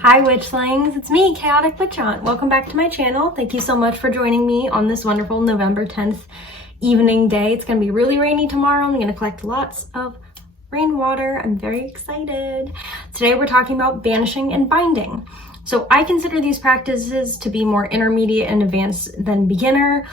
Hi witchlings, it's me, Chaotic Witch Aunt. Welcome back to my channel. Thank you so much for joining me on this wonderful November 10th evening day. It's going to be really rainy tomorrow. I'm going to collect lots of rainwater. I'm very excited. Today we're talking about banishing and binding. So I consider these practices to be more intermediate and advanced than beginner,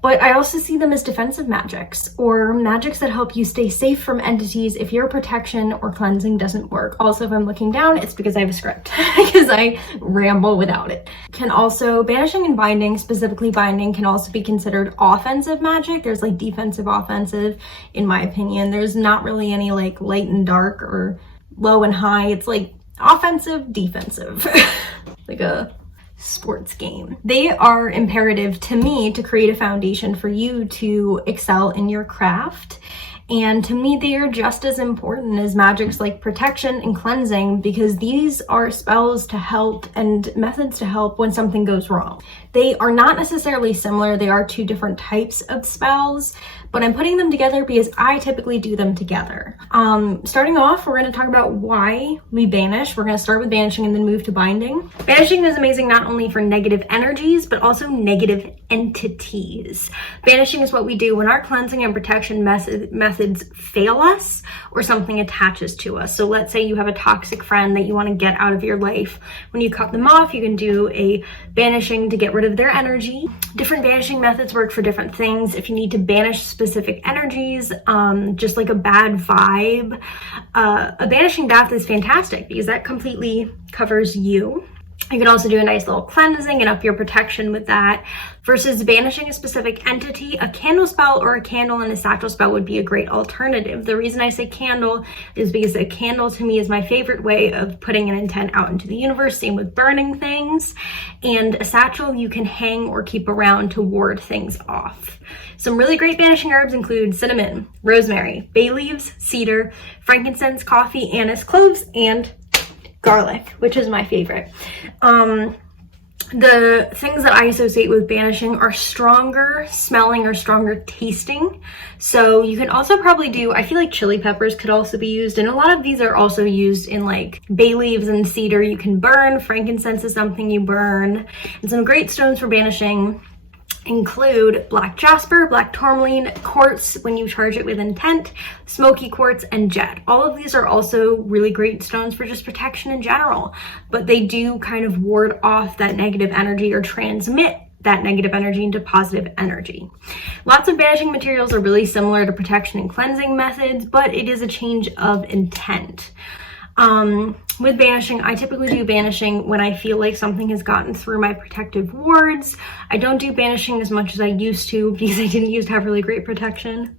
but I also see them as defensive magics, or magics that help you stay safe from entities if your protection or cleansing doesn't work. Also, if I'm looking down, it's because I have a script, because I ramble without it. Banishing and binding, specifically binding, can also be considered offensive magic. There's like defensive, offensive, in my opinion. There's not really any like light and dark or low and high. It's like offensive, defensive, like a sports game. They are imperative to me to create a foundation for you to excel in your craft. And to me, they are just as important as magics like protection and cleansing, because these are spells to help and methods to help when something goes wrong. They are not necessarily similar. They are two different types of spells, but I'm putting them together because I typically do them together. Starting off, we're going to talk about why we banish. We're going to start with banishing and then move to binding. Banishing is amazing not only for negative energies, but also negative entities. Banishing is what we do when our cleansing and protection methods fail us or something attaches to us. So let's say you have a toxic friend that you want to get out of your life. When you cut them off, you can do a banishing to get rid of their energy. Different banishing methods work for different things. If you need to banish specific energies, just like a bad vibe, a banishing bath is fantastic because that completely covers you. You can also do a nice little cleansing and up your protection with that. Versus banishing a specific entity, a candle spell or a candle and a satchel spell would be a great alternative. The reason I say candle is because a candle to me is my favorite way of putting an intent out into the universe, same with burning things. And a satchel you can hang or keep around to ward things off. Some really great banishing herbs include cinnamon, rosemary, bay leaves, cedar, frankincense, coffee, anise, cloves, and garlic, which is my favorite. The things that I associate with banishing are stronger smelling or stronger tasting. So you can also probably do, I feel like chili peppers could also be used, and a lot of these are also used in like bay leaves and cedar you can burn. Frankincense is something you burn. And some great stones for banishing include black jasper, black tourmaline, quartz when you charge it with intent, smoky quartz, and jet. All of these are also really great stones for just protection in general, but they do kind of ward off that negative energy or transmit that negative energy into positive energy. Lots of banishing materials are really similar to protection and cleansing methods, but it is a change of intent. With banishing, I typically do banishing when I feel like something has gotten through my protective wards. I don't do banishing as much as I used to because I didn't used to have really great protection.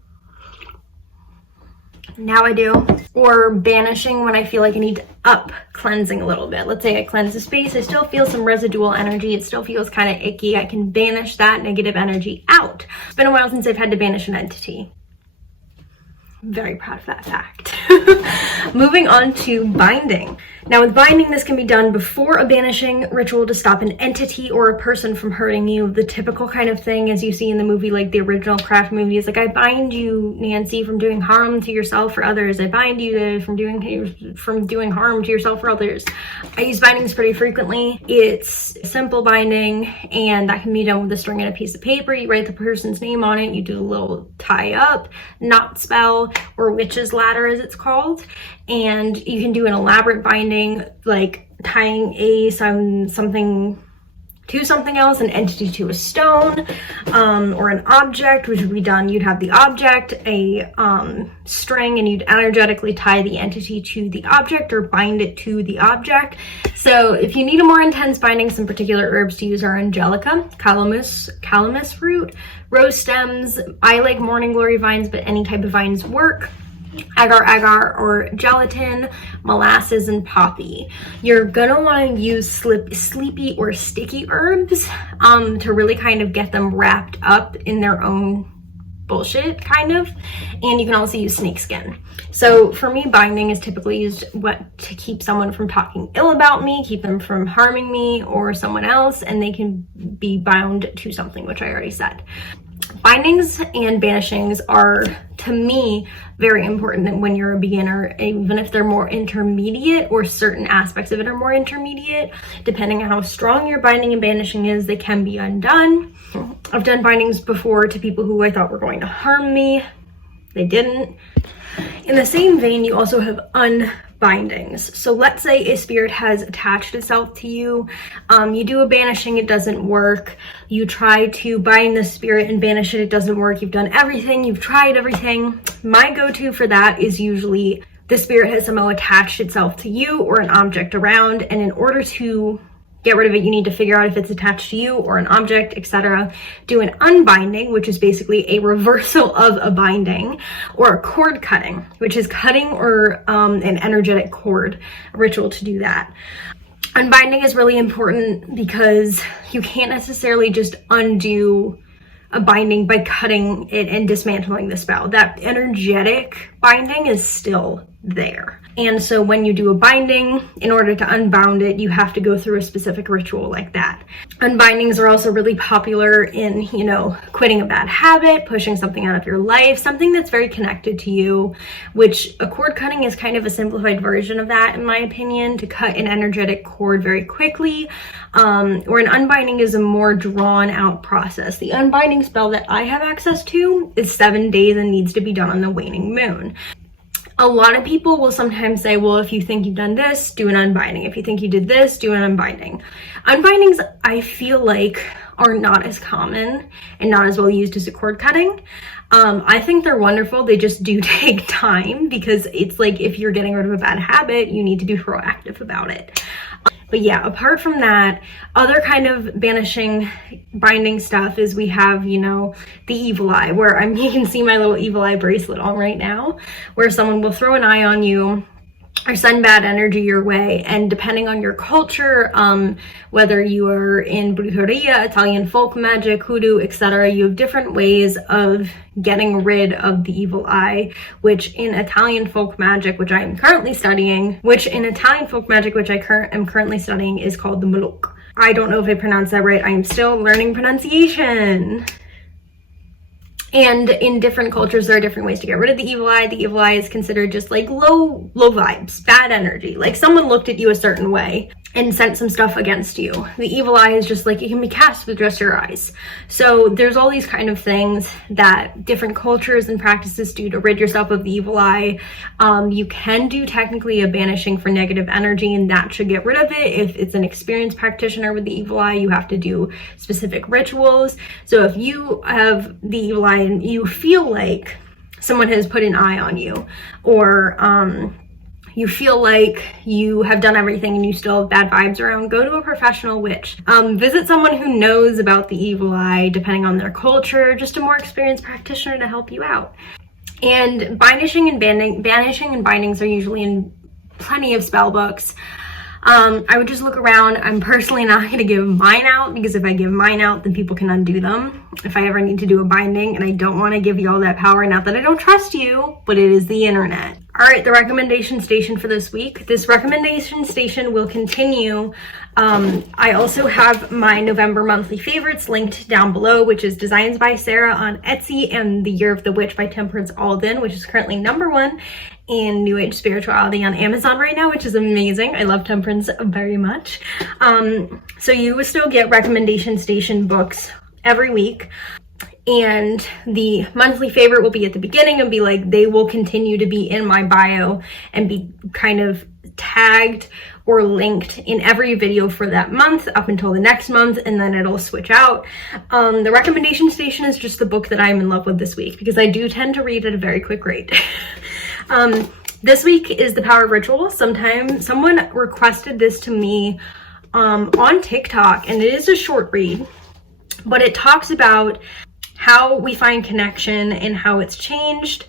Now I do. Or banishing when I feel like I need to up cleansing a little bit. Let's say I cleanse the space, I still feel some residual energy, it still feels kind of icky. I can banish that negative energy out. It's been a while since I've had to banish an entity. I'm very proud of that fact. Moving on to binding. Now with binding, this can be done before a banishing ritual to stop an entity or a person from hurting you. The typical kind of thing as you see in the movie, like the original Craft movie, is like, I bind you, Nancy, from doing harm to yourself or others. I bind you from doing harm to yourself or others. I use bindings pretty frequently. It's simple binding, and that can be done with a string and a piece of paper. You write the person's name on it, you do a little tie up, knot spell, or witch's ladder as it's called, and you can do an elaborate binding like tying something to something else, an entity to a stone, or an object, which would be done, you'd have the object, a string, and you'd energetically tie the entity to the object or bind it to the object. So if you need a more intense binding, some particular herbs to use are angelica, calamus root, rose stems. I like morning glory vines, but any type of vines work. Agar or gelatin, molasses, and poppy. You're gonna want to use sleepy or sticky herbs to really kind of get them wrapped up in their own bullshit, kind of. And you can also use snakeskin. So for me, binding is typically used to keep someone from talking ill about me, keep them from harming me or someone else, and they can be bound to something, which I already said. Bindings and banishings are, to me, very important when you're a beginner, even if they're more intermediate, or certain aspects of it are more intermediate. Depending on how strong your binding and banishing is, they can be undone. I've done bindings before to people who I thought were going to harm me. They didn't. In the same vein, you also have unbindings. So let's say a spirit has attached itself to you. You do a banishing, it doesn't work. You try to bind the spirit and banish it, it doesn't work. You've done everything, you've tried everything. My go-to for that is usually the spirit has somehow attached itself to you or an object around, and in order to get rid of it, you need to figure out if it's attached to you or an object, etc. Do an unbinding, which is basically a reversal of a binding, or a cord cutting, which is cutting or an energetic cord, a ritual to do that. Unbinding is really important because you can't necessarily just undo a binding by cutting it and dismantling the spell. That energetic binding is still there. And so when you do a binding, in order to unbound it, you have to go through a specific ritual like that. Unbindings are also really popular in, you know, quitting a bad habit, pushing something out of your life, something that's very connected to you, which a cord cutting is kind of a simplified version of that, in my opinion, to cut an energetic cord very quickly. Or an unbinding is a more drawn out process. The unbinding spell that I have access to is 7 days and needs to be done on the waning moon. A lot of people will sometimes say, well, if you think you've done this, do an unbinding. If you think you did this, do an unbinding. Unbindings, I feel like, are not as common and not as well used as a cord cutting. I think they're wonderful. They just do take time, because it's like, if you're getting rid of a bad habit, you need to be proactive about it. But yeah, apart from that, other kind of banishing, binding stuff is we have, you know, the evil eye, where you can see my little evil eye bracelet on right now, where someone will throw an eye on you or send bad energy your way. And depending on your culture, whether you are in brujeria, Italian folk magic, hoodoo, etc., you have different ways of getting rid of the evil eye, which in Italian folk magic, which I am currently studying, is called the muluk. I don't know if I pronounced that right. I am still learning pronunciation. And in different cultures, there are different ways to get rid of the evil eye. The evil eye is considered just like low vibes, bad energy. Like someone looked at you a certain way and sent some stuff against you. The evil eye is just like, it can be cast with just your eyes. So there's all these kind of things that different cultures and practices do to rid yourself of the evil eye. You can do technically a banishing for negative energy, and that should get rid of it. If it's an experienced practitioner with the evil eye, you have to do specific rituals. So if you have the evil eye and you feel like someone has put an eye on you, or you feel like you have done everything and you still have bad vibes around, go to a professional witch. Visit someone who knows about the evil eye, depending on their culture, just a more experienced practitioner to help you out. And banishing and bindings are usually in plenty of spell books. I would just look around. I'm personally not going to give mine out, because if I give mine out, then people can undo them if I ever need to do a binding, and I don't want to give you all that power. Not that I don't trust you, but it is the internet. All right, the recommendation station for this week. This recommendation station will continue. I also have my November monthly favorites linked down below, which is Designs by Sarah on Etsy and The Year of the Witch by Temperance Alden, which is currently #1 in New Age Spirituality on Amazon right now, which is amazing. I love Temperance very much. So you will still get recommendation station books every week. And the monthly favorite will be at the beginning and be like, they will continue to be in my bio and be kind of tagged or linked in every video for that month up until the next month, and then it'll switch out. The recommendation station is just the book that I'm in love with this week, because I do tend to read at a very quick rate. This week is The Power of Ritual. Someone requested this to me on TikTok, and it is a short read, but it talks about how we find connection and how it's changed.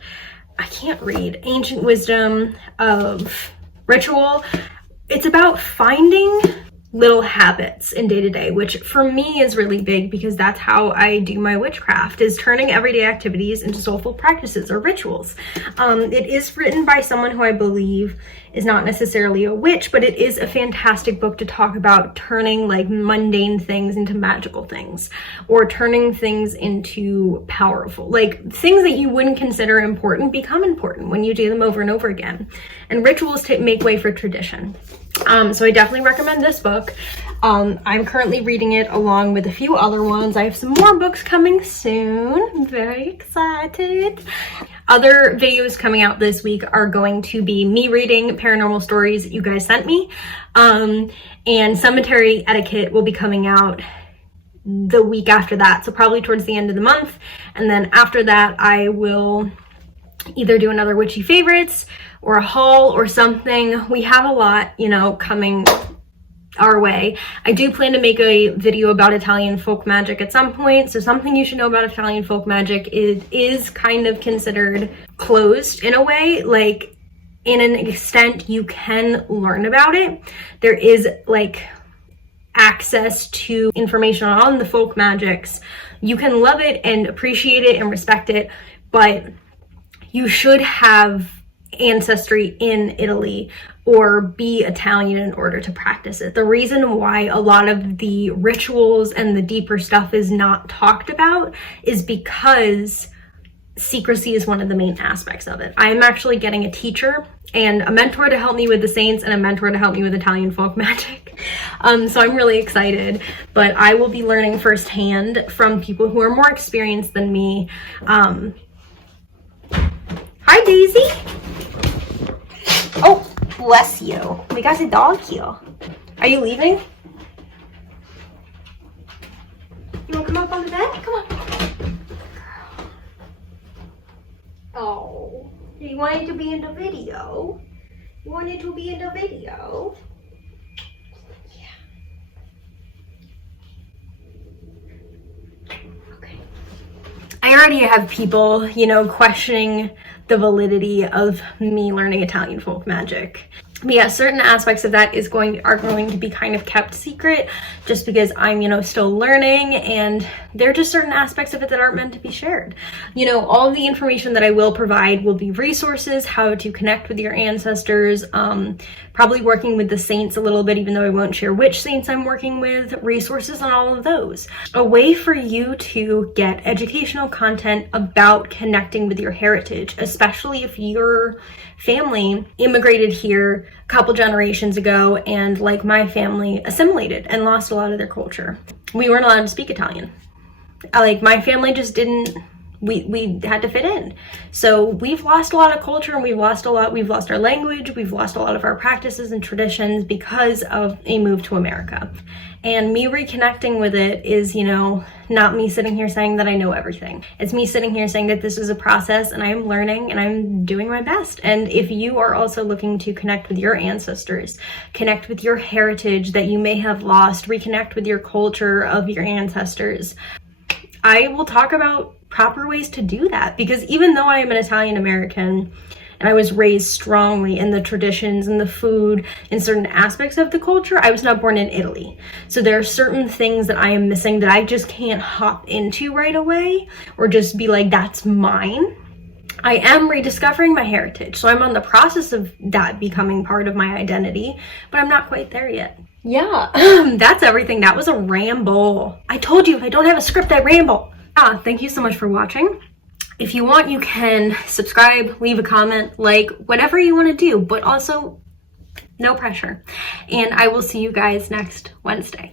I can't read. Ancient wisdom of ritual. It's about finding little habits in day-to-day, which for me is really big because that's how I do my witchcraft, is turning everyday activities into soulful practices or rituals. It is written by someone who I believe is not necessarily a witch, but it is a fantastic book to talk about turning like mundane things into magical things, or turning things into powerful, like things that you wouldn't consider important become important when you do them over and over again, and rituals make way for tradition. So I definitely recommend this book. I'm currently reading it along with a few other ones. I have some more books coming soon. I'm very excited. Other videos coming out this week are going to be me reading paranormal stories you guys sent me. And cemetery etiquette will be coming out the week after that. So probably towards the end of the month. And then after that, I will either do another witchy favorites or a haul or something. We have a lot, you know, coming our way. I do plan to make a video about Italian folk magic at some point. So something you should know about Italian folk magic is kind of considered closed in a way. Like, in an extent, you can learn about it. There is like access to information on the folk magics. You can love it and appreciate it and respect it, but you should have ancestry in Italy or be Italian in order to practice it. The reason why a lot of the rituals and the deeper stuff is not talked about is because secrecy is one of the main aspects of it. I am actually getting a teacher and a mentor to help me with the saints and a mentor to help me with Italian folk magic. So I'm really excited, but I will be learning firsthand from people who are more experienced than me. Hi, Daisy. Oh, bless you. We got a dog here. Are you leaving? You want to come up on the bed? Come on. Oh, you wanted to be in the video? You wanted to be in the video? Yeah. Okay. I already have people, you know, questioning the validity of me learning Italian folk magic. But yeah, certain aspects of that are going to be kind of kept secret just because I'm, you know, still learning, and there are just certain aspects of it that aren't meant to be shared. You know, all of the information that I will provide will be resources, how to connect with your ancestors, probably working with the saints a little bit, even though I won't share which saints I'm working with, resources on all of those. A way for you to get educational content about connecting with your heritage, especially if your family immigrated here a couple generations ago and, like my family, assimilated and lost a lot of their culture. We weren't allowed to speak Italian. Like, my family just didn't, we had to fit in. So we've lost a lot of culture, and we've lost our language, we've lost a lot of our practices and traditions because of a move to America. And me reconnecting with it is, you know, not me sitting here saying that I know everything. It's me sitting here saying that this is a process and I'm learning and I'm doing my best. And if you are also looking to connect with your ancestors, connect with your heritage that you may have lost, reconnect with your culture of your ancestors, I will talk about proper ways to do that, because even though I am an Italian American and I was raised strongly in the traditions and the food and certain aspects of the culture, I was not born in Italy. So there are certain things that I am missing that I just can't hop into right away or just be like, that's mine. I am rediscovering my heritage, so I'm on the process of that becoming part of my identity, but I'm not quite there yet. Yeah, that's everything. That was a ramble. I told you, if I don't have a script, I ramble. Thank you so much for watching. If you want, you can subscribe, leave a comment, like, whatever you want to do, but also no pressure. And I will see you guys next Wednesday.